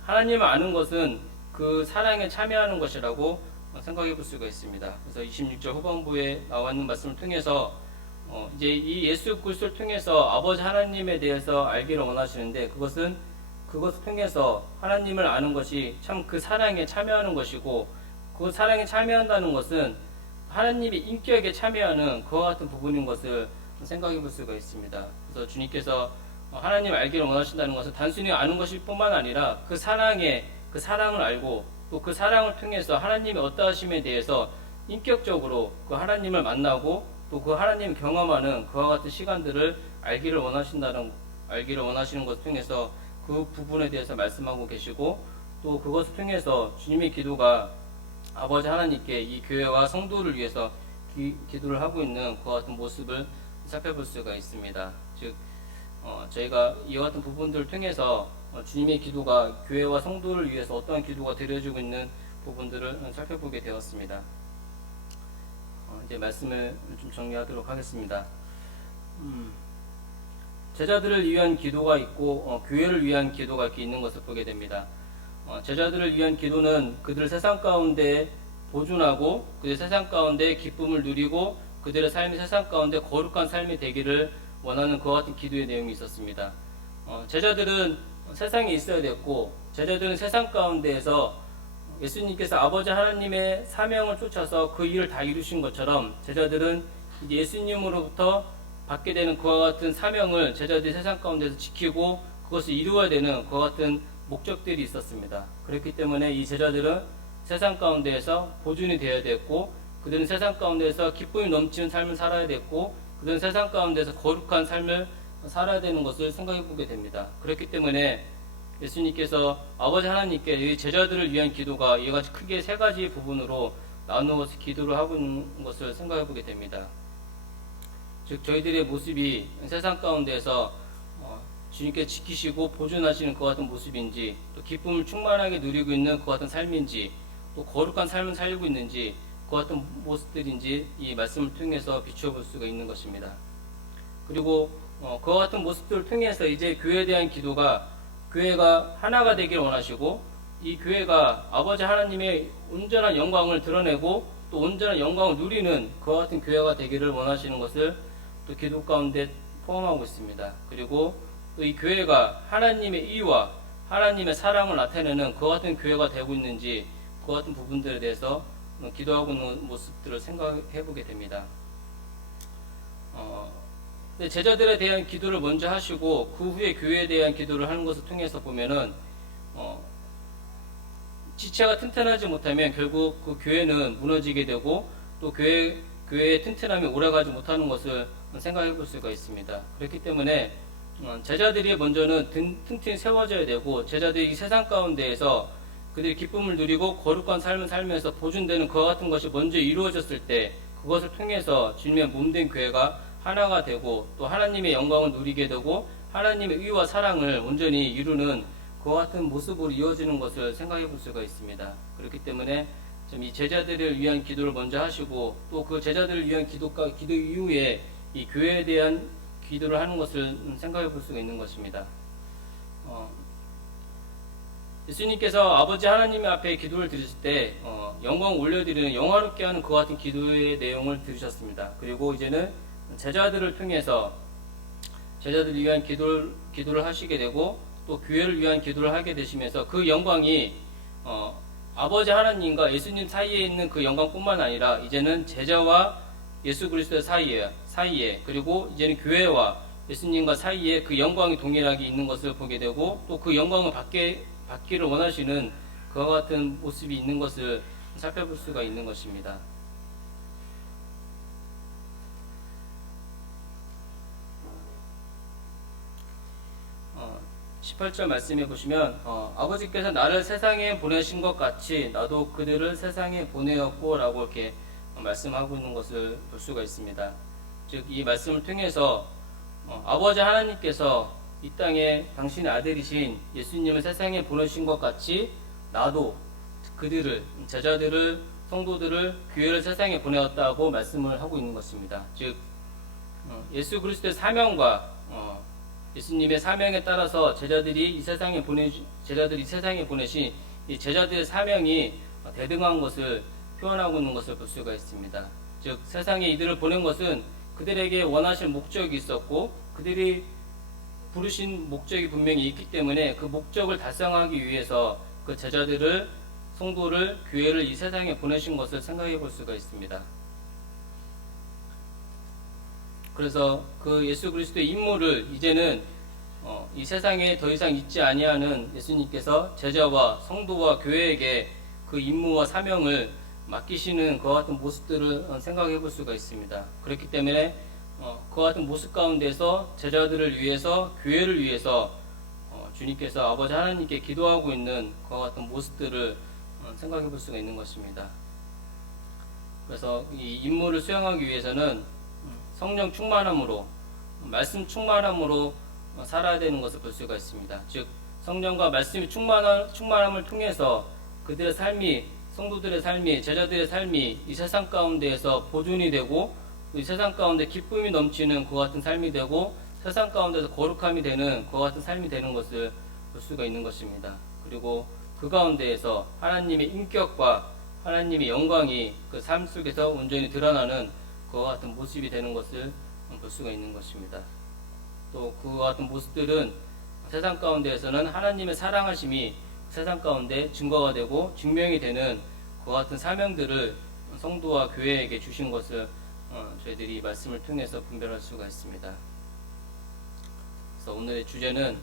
하나님을 아는 것은 그 사랑에 참여하는 것이라고 생각해 볼 수가 있습니다. 그래서 26절 후반부에 나와 있는 말씀을 통해서 이제 이 예수 그리스도를 통해서 아버지 하나님에 대해서 알기를 원하시는데 그것을 통해서 하나님을 아는 것이 참 그 사랑에 참여하는 것이고 그 사랑에 참여한다는 것은 하나님의 인격에 참여하는 그와 같은 부분인 것을 생각해 볼 수가 있습니다. 그래서 주님께서 하나님 알기를 원하신다는 것은 단순히 아는 것일 뿐만 아니라 그 사랑을 알고 또 그 사랑을 통해서 하나님의 어떠하심에 대해서 인격적으로 그 하나님을 만나고 또 그 하나님을 경험하는 그와 같은 시간들을 알기를 원하시는 것을 통해서 그 부분에 대해서 말씀하고 계시고 또 그것을 통해서 주님의 기도가 아버지 하나님께 이 교회와 성도를 위해서 기도를 하고 있는 그와 같은 모습을 살펴볼 수가 있습니다. 즉 저희가 이와 같은 부분들을 통해서 주님의 기도가 교회와 성도를 위해서 어떠한 기도가 드려지고 있는 부분들을 살펴보게 되었습니다. 이제 말씀을 좀 정리하도록 하겠습니다. 제자들을 위한 기도가 있고 교회를 위한 기도가 이렇게 있는 것을 보게 됩니다. 제자들을 위한 기도는 그들 세상 가운데 보존하고 그들 세상 가운데 기쁨을 누리고 그들의 삶이 세상 가운데 거룩한 삶이 되기를 원하는 그와 같은 기도의 내용이 있었습니다. 제자들은 세상에 있어야 됐고 제자들은 세상 가운데에서 예수님께서 아버지 하나님의 사명을 쫓아서 그 일을 다 이루신 것처럼 제자들은 이제 예수님으로부터 받게 되는 그와 같은 사명을 제자들이 세상 가운데서 지키고 그것을 이루어야 되는 그와 같은 목적들이 있었습니다. 그렇기 때문에 이 제자들은 세상 가운데에서 보존이 되어야 됐고 그들은 세상 가운데에서 기쁨이 넘치는 삶을 살아야 됐고 그들은 세상 가운데서 거룩한 삶을 살아야 되는 것을 생각해 보게 됩니다. 그렇기 때문에 예수님께서 아버지 하나님께 이 제자들을 위한 기도가 이와 같이 크게 세 가지 부분으로 나누어서 기도를 하고 있는 것을 생각해 보게 됩니다. 즉 저희들의 모습이 세상 가운데서 주님께 지키시고 보존하시는 그 같은 모습인지 또 기쁨을 충만하게 누리고 있는 그 같은 삶인지 또 거룩한 삶을 살고 있는지 그 같은 모습들인지 이 말씀을 통해서 비춰볼 수가 있는 것입니다. 그리고 그와 같은 모습들을 통해서 이제 교회에 대한 기도가 교회가 하나가 되길 원하시고 이 교회가 아버지 하나님의 온전한 영광을 드러내고 또 온전한 영광을 누리는 그와 같은 교회가 되기를 원하시는 것을 또 기도 가운데 포함하고 있습니다. 그리고 또 이 교회가 하나님의 의와 하나님의 사랑을 나타내는 그와 같은 교회가 되고 있는지 그와 같은 부분들에 대해서 기도하고 있는 모습들을 생각해 보게 됩니다. 제자들에 대한 기도를 먼저 하시고 그 후에 교회에 대한 기도를 하는 것을 통해서 보면은 지체가 튼튼하지 못하면 결국 그 교회는 무너지게 되고 또 교회의 튼튼함이 오래가지 못하는 것을 생각해 볼 수가 있습니다. 그렇기 때문에 제자들이 먼저는 튼튼히 세워져야 되고 제자들이 이 세상 가운데에서 그들이 기쁨을 누리고 거룩한 삶을 살면서 보존되는 그와 같은 것이 먼저 이루어졌을 때 그것을 통해서 주님의 몸된 교회가 하나가 되고 또 하나님의 영광을 누리게 되고 하나님의 의와 사랑을 온전히 이루는 그와 같은 모습으로 이어지는 것을 생각해 볼 수가 있습니다. 그렇기 때문에 이 제자들을 위한 기도를 먼저 하시고 또 그 제자들을 위한 기도 이후에 이 교회에 대한 기도를 하는 것을 생각해 볼 수가 있는 것입니다. 예수님께서 아버지 하나님 앞에 기도를 드리실 때 영광을 올려드리는 영화롭게 하는 그와 같은 기도의 내용을 들으셨습니다. 그리고 이제는 제자들을 통해서 제자들을 위한 기도를 하시게 되고 또 교회를 위한 기도를 하게 되시면서 그 영광이 아버지 하나님과 예수님 사이에 있는 그 영광뿐만 아니라 이제는 제자와 예수 그리스도 사이에 그리고 이제는 교회와 예수님과 사이에 그 영광이 동일하게 있는 것을 보게 되고 또 그 영광을 받기를 원하시는 그와 같은 모습이 있는 것을 살펴볼 수가 있는 것입니다. 18절 말씀해 보시면 아버지께서 나를 세상에 보내신 것 같이 나도 그들을 세상에 보내었고 라고 이렇게 말씀하고 있는 것을 볼 수가 있습니다. 즉 이 말씀을 통해서 아버지 하나님께서 이 땅에 당신의 아들이신 예수님을 세상에 보내신 것 같이 나도 그들을 제자들을 성도들을 교회를 세상에 보내었다고 말씀을 하고 있는 것입니다. 즉 예수 그리스도의 사명과 예수님의 사명에 따라서 제자들이 이 세상에 보내신 이 제자들의 사명이 대등한 것을 표현하고 있는 것을 볼 수가 있습니다. 즉 세상에 이들을 보낸 것은 그들에게 원하실 목적이 있었고 그들이 부르신 목적이 분명히 있기 때문에 그 목적을 달성하기 위해서 그 제자들을 성도를 교회를 이 세상에 보내신 것을 생각해 볼 수가 있습니다. 그래서 그 예수 그리스도의 임무를 이제는 이 세상에 더 이상 있지 아니하는 예수님께서 제자와 성도와 교회에게 그 임무와 사명을 맡기시는 그와 같은 모습들을 생각해 볼 수가 있습니다. 그렇기 때문에 그와 같은 모습 가운데서 제자들을 위해서 교회를 위해서 주님께서 아버지 하나님께 기도하고 있는 그와 같은 모습들을 생각해 볼 수가 있는 것입니다. 그래서 이 임무를 수행하기 위해서는 성령 충만함으로 말씀 충만함으로 살아야 되는 것을 볼 수가 있습니다. 즉 성령과 말씀이 충만함을 통해서 그들의 삶이 성도들의 삶이 제자들의 삶이 이 세상 가운데에서 보존이 되고 이 세상 가운데 기쁨이 넘치는 그와 같은 삶이 되고 세상 가운데서 거룩함이 되는 그와 같은 삶이 되는 것을 볼 수가 있는 것입니다. 그리고 그 가운데에서 하나님의 인격과 하나님의 영광이 그 삶 속에서 온전히 드러나는 그와 같은 모습이 되는 것을 볼 수가 있는 것입니다. 또 그와 같은 모습들은 세상 가운데에서는 하나님의 사랑하심이 세상 가운데 증거가 되고 증명이 되는 그와 같은 사명들을 성도와 교회에게 주신 것을 저희들이 이 말씀을 통해서 분별할 수가 있습니다. 그래서 오늘의 주제는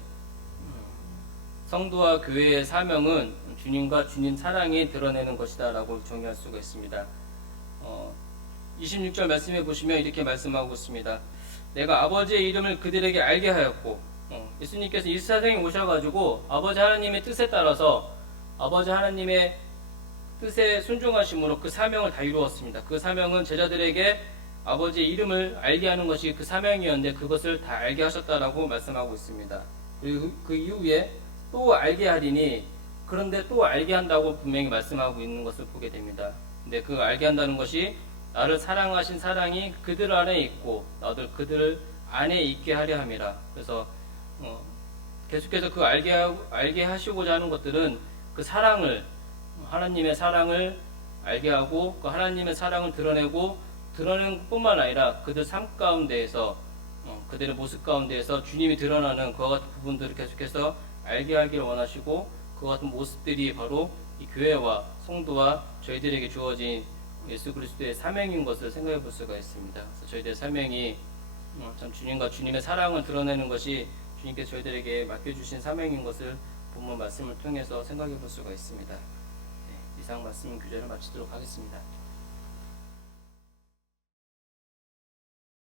성도와 교회의 사명은 주님과 주님 사랑이 드러내는 것이다 라고 정의할 수가 있습니다. 26절 말씀해 보시면 이렇게 말씀하고 있습니다. 내가 아버지의 이름을 그들에게 알게 하였고 예수님께서 이 세상에 오셔가지고 아버지 하나님의 뜻에 따라서 아버지 하나님의 뜻에 순종하심으로 그 사명을 다 이루었습니다. 그 사명은 제자들에게 아버지의 이름을 알게 하는 것이 그 사명이었는데 그것을 다 알게 하셨다라고 말씀하고 있습니다. 그리고 그 이후에 또 알게 하리니 그런데 또 알게 한다고 분명히 말씀하고 있는 것을 보게 됩니다. 근데 그 알게 한다는 것이 나를 사랑하신 사랑이 그들 안에 있고 나도 그들 안에 있게 하려 함이라. 그래서 계속해서 그 알게 하시고자 하는 것들은 그 사랑을 하나님의 사랑을 알게 하고 그 하나님의 사랑을 드러내는 것뿐만 아니라 그들 삶 가운데에서 그들의 모습 가운데에서 주님이 드러나는 그와 같은 부분들을 계속해서 알게 하기를 원하시고 그와 같은 모습들이 바로 이 교회와 성도와 저희들에게 주어진 예수 그리스도의 사명인 것을 생각해 볼 수가 있습니다. 그래서 저희들의 사명이 참 주님과 주님의 사랑을 드러내는 것이 주님께서 저희들에게 맡겨주신 사명인 것을 본문 말씀을 통해서 생각해 볼 수가 있습니다. 네, 이상 말씀 교제를 마치도록 하겠습니다.